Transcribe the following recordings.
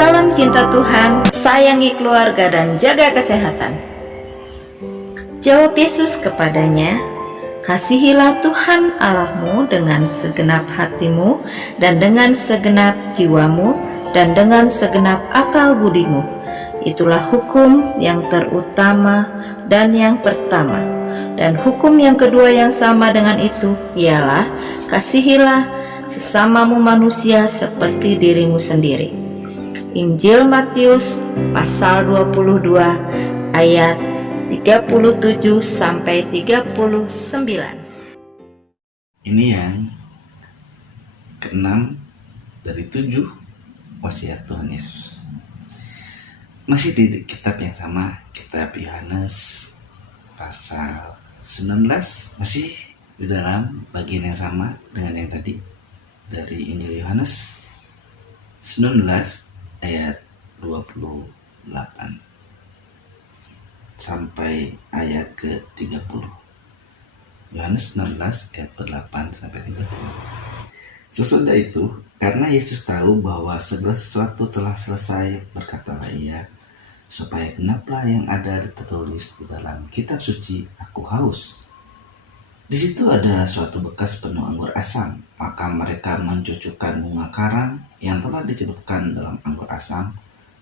Salam cinta Tuhan, sayangi keluarga dan jaga kesehatan. Jawab Yesus kepadanya, kasihilah Tuhan Allahmu dengan segenap hatimu dan dengan segenap jiwamu dan dengan segenap akal budimu. Itulah hukum yang terutama dan yang pertama. Dan hukum yang kedua yang sama dengan itu ialah kasihilah sesamamu manusia seperti dirimu sendiri. Injil Matius pasal 22 ayat 37 sampai 39. Ini yang keenam dari 7 wasiat Tuhan Yesus. Masih di kitab yang sama, kitab Yohanes pasal 19, masih di dalam bagian yang sama dengan yang tadi dari Injil Yohanes 19 ayat 28 sampai ayat ke-30. Yohanes 19 ayat 28 sampai 30. Sesudah itu, karena Yesus tahu bahwa segala sesuatu telah selesai, berkatalah ia, supaya genaplah yang ada tertulis di dalam kitab suci, aku haus. Di situ ada suatu bekas penuh anggur asam, maka mereka mencucukkan bunga karang yang telah dicelupkan dalam anggur asam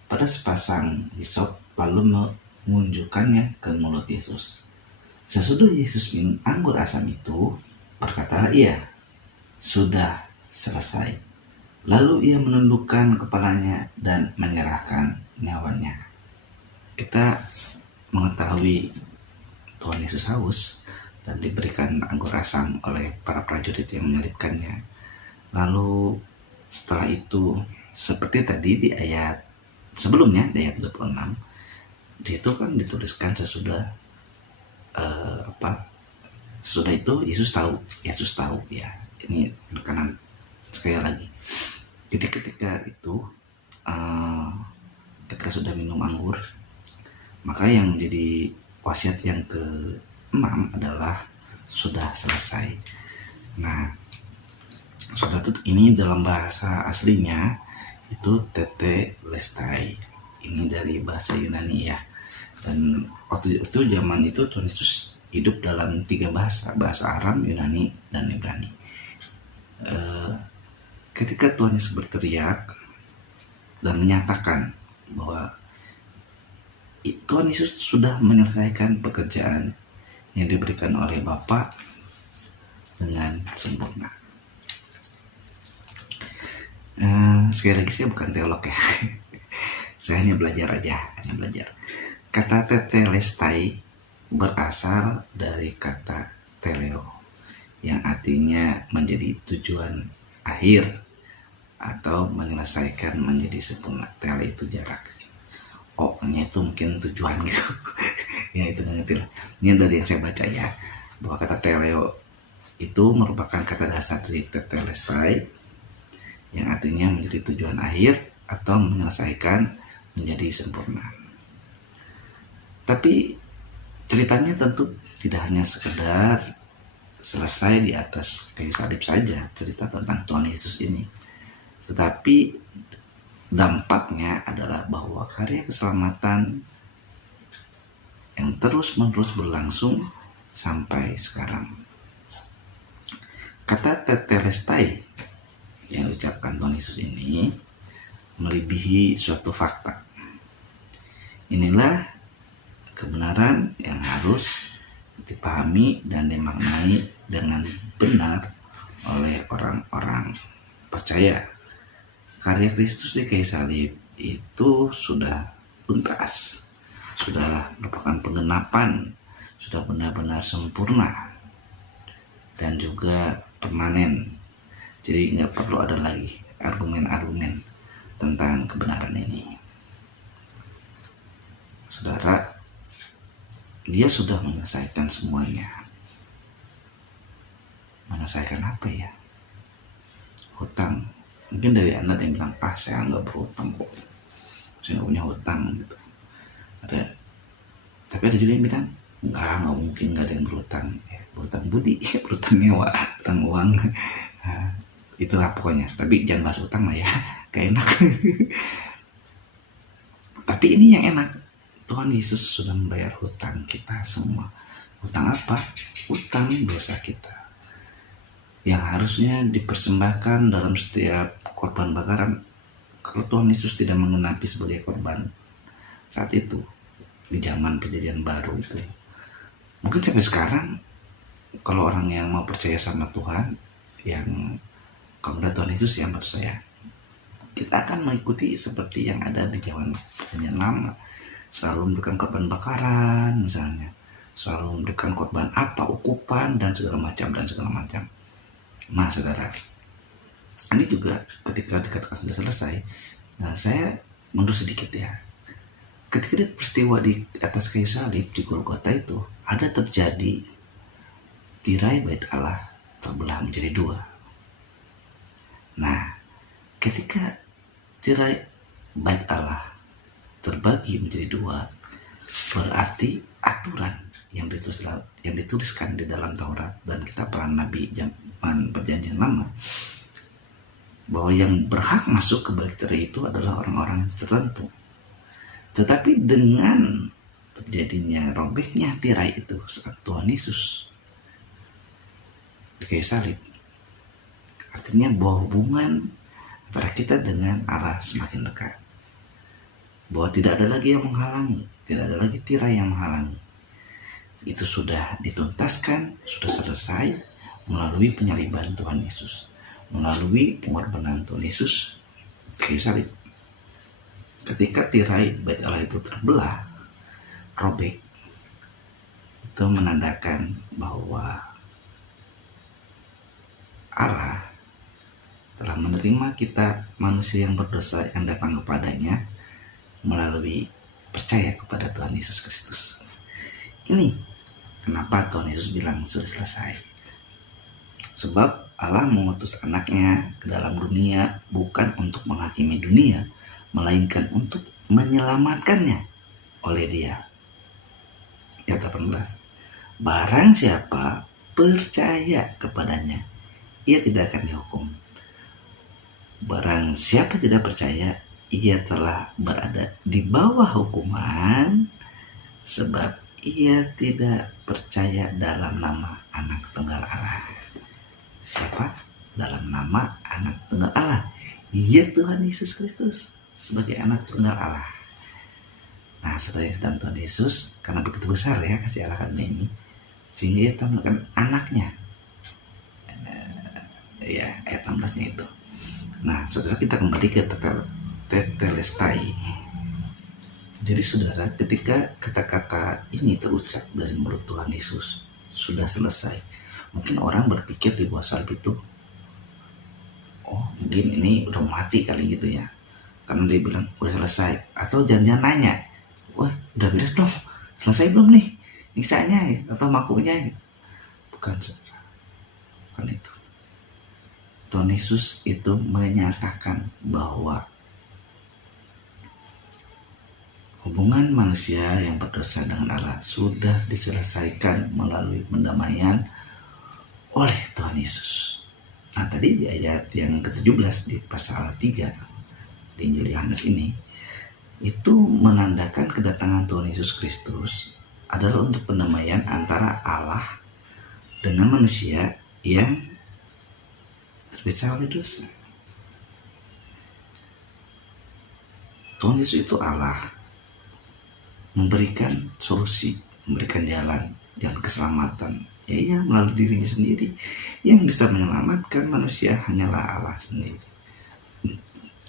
pada sepasang hisop, lalu mengunjukkannya ke mulut Yesus. Sesudah Yesus minum anggur asam itu, berkatalah ia, sudah selesai. Lalu ia menundukkan kepalanya dan menyerahkan nyawanya. Kita mengetahui Tuhan Yesus haus dan diberikan anggur asam oleh para prajurit yang menyalibkannya. Lalu setelah itu, seperti tadi di ayat sebelumnya, di ayat 26, di situ kan dituliskan sesudah sesudah itu Yesus tahu ya. Ini penekanan sekali lagi. Jadi ketika itu ketika sudah minum anggur, maka yang menjadi wasiat yang ke-6 adalah sudah selesai. Nah, saudara, ini dalam bahasa aslinya itu tetelestai. Ini dari bahasa Yunani ya. Dan waktu itu zaman itu Tuhan Yesus hidup dalam 3 bahasa Aram, Yunani, dan Ibrani. Ketika Tuhan Yesus berteriak dan menyatakan bahwa Tuhan Yesus sudah menyelesaikan pekerjaan yang diberikan oleh Bapa dengan sempurna. Sekali lagi, saya bukan teolog ya. Saya hanya belajar aja. Kata tetelestai berasal dari kata teleo, yang artinya menjadi tujuan akhir atau menyelesaikan menjadi sempurna. Tele itu jarak, O-nya itu mungkin tujuan gitu. Ya itu ngerti lah. Ini dari yang saya baca ya, bahwa kata teleo itu merupakan kata dasar dari tetelestai yang artinya menjadi tujuan akhir atau menyelesaikan menjadi sempurna. Tapi ceritanya tentu tidak hanya sekedar selesai di atas kayu salib saja, cerita tentang Tuhan Yesus ini, tetapi dampaknya adalah bahwa karya keselamatan yang terus-menerus berlangsung sampai sekarang. Kata tetelestai yang diucapkan Tuhan Yesus ini melebihi suatu fakta. Inilah kebenaran yang harus dipahami dan dimaknai dengan benar oleh orang-orang percaya. Karya Kristus di kayu salib itu sudah tuntas, sudah merupakan penggenapan, sudah benar-benar sempurna dan juga permanen. Jadi nggak perlu ada lagi argumen-argumen tentang kebenaran ini. Saudara, Dia sudah menyelesaikan semuanya. Menyelesaikan apa ya? Hutang. Mungkin dari Anda yang bilang, saya nggak berhutang kok, saya nggak punya hutang gitu. Tapi ada juga yang bilang, nggak mungkin nggak ada yang berhutang. Berhutang budi, berhutang nyawa, berhutang uang. Itulah pokoknya. Tapi jangan bahas hutang lah ya, gak enak. Tapi ini yang enak, Tuhan Yesus sudah membayar hutang kita semua. Hutang apa? Hutang dosa kita, yang harusnya dipersembahkan dalam setiap korban bakaran. Kalau Tuhan Yesus tidak mengenapi sebagai korban saat itu, di zaman perjanjian baru itu, mungkin sampai sekarang kalau orang yang mau percaya sama Tuhan, yang kepada Tuhan Yesus ya, maksud saya, kita akan mengikuti seperti yang ada di zaman perjanjian lama, selalu memberikan korban bakaran misalnya, selalu memberikan korban apa, ukupan dan segala macam. Nah saudara, ini juga ketika dikatakan sudah selesai, nah saya mundur sedikit ya. Ketika dia peristiwa di atas kayu salib di Golgota itu, ada terjadi tirai bait Allah terbelah menjadi dua. Nah, ketika tirai bait Allah terbagi menjadi dua, berarti aturan yang dituliskan di dalam Taurat dan kitab para nabi zaman perjanjian lama, bahwa yang berhak masuk ke balik tirai itu adalah orang-orang tertentu. Tetapi dengan terjadinya robeknya tirai itu saat Tuhan Yesus di kayu salib, artinya bahwa hubungan antara kita dengan Allah semakin dekat, bahwa tidak ada lagi yang menghalangi, tidak ada lagi tirai yang menghalangi. Itu sudah dituntaskan, sudah selesai melalui penyaliban Tuhan Yesus, melalui pengorbanan Tuhan Yesus kayu salib. Ketika tirai bait Allah itu terbelah, robek, itu menandakan bahwa Allah telah menerima kita manusia yang berdosa yang datang kepadanya melalui percaya kepada Tuhan Yesus Kristus. Ini kenapa Tuhan Yesus bilang sudah selesai. Sebab Allah mengutus anaknya ke dalam dunia bukan untuk menghakimi dunia, melainkan untuk menyelamatkannya oleh Dia. Ayat 18. Barang siapa percaya kepadanya, ia tidak akan dihukum. Barang siapa tidak percaya, ia telah berada di bawah hukuman, sebab ia tidak percaya dalam nama Anak Tunggal Allah. Siapa? Dalam nama Anak Tunggal Allah, ia Tuhan Yesus Kristus sebagai Anak Tunggal Allah. Nah, saudara dan Tuhan Yesus, karena begitu besar ya kasih Allah karena ini, sehingga ia telah menekan anaknya. Ya, ayat 16-nya itu. Nah, saudara, kita kembali ke tetelestai. Jadi saudara, ketika kata-kata ini terucap dari mulut Tuhan Yesus, sudah selesai. Mungkin orang berpikir di bawah salib itu, oh mungkin ini udah mati kali gitu ya, karena dia bilang udah selesai. Atau jangan-jangan nanya, wah udah beres belum, selesai belum nih nyiksanya ya, atau makunya gitu. Bukan saudara, bukan itu. Tuhan Yesus itu menyatakan bahwa hubungan manusia yang berdosa dengan Allah sudah diselesaikan melalui pendamaian oleh Tuhan Yesus. Nah, tadi di ayat yang ke-17 di pasal 3 di Injil Yohanes ini, itu menandakan kedatangan Tuhan Yesus Kristus adalah untuk pendamaian antara Allah dengan manusia yang terpecah oleh dosa. Tuhan Yesus itu Allah, memberikan solusi, memberikan jalan keselamatan. Ya, melalui dirinya sendiri. Yang bisa menyelamatkan manusia hanyalah Allah sendiri.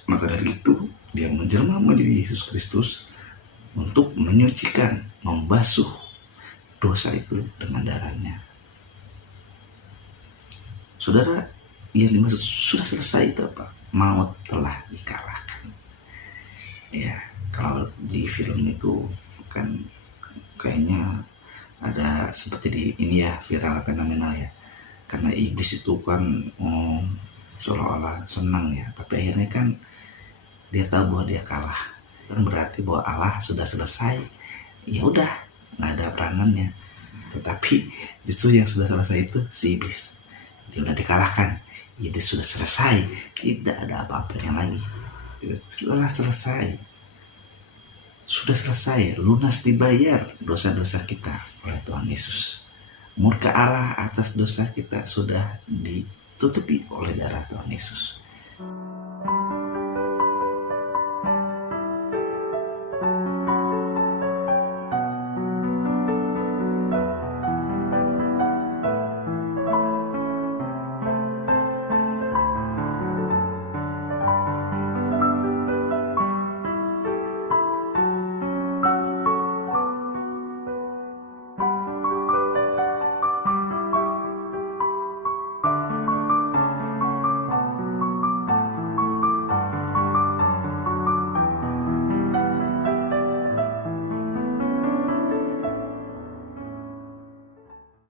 Maka dari itu, Dia menjelma menjadi Yesus Kristus untuk menyucikan, membasuh dosa itu dengan darahnya. Saudara, yang dimaksud sudah selesai itu apa? Maut telah dikalahkan. Ya, kalau di film itu kan kayaknya ada seperti di ini ya, viral fenomenal ya, karena iblis itu kan seolah-olah senang ya, tapi akhirnya kan dia tahu bahwa dia kalah, kan berarti bahwa Allah sudah selesai, ya udah nggak ada peranannya. Tetapi justru yang sudah selesai itu si iblis, dia udah dikalahkan, iblis sudah selesai, tidak ada apa-apanya lagi, telah selesai. Sudah selesai, lunas dibayar dosa-dosa kita oleh Tuhan Yesus. Murka Allah atas dosa kita sudah ditutupi oleh darah Tuhan Yesus.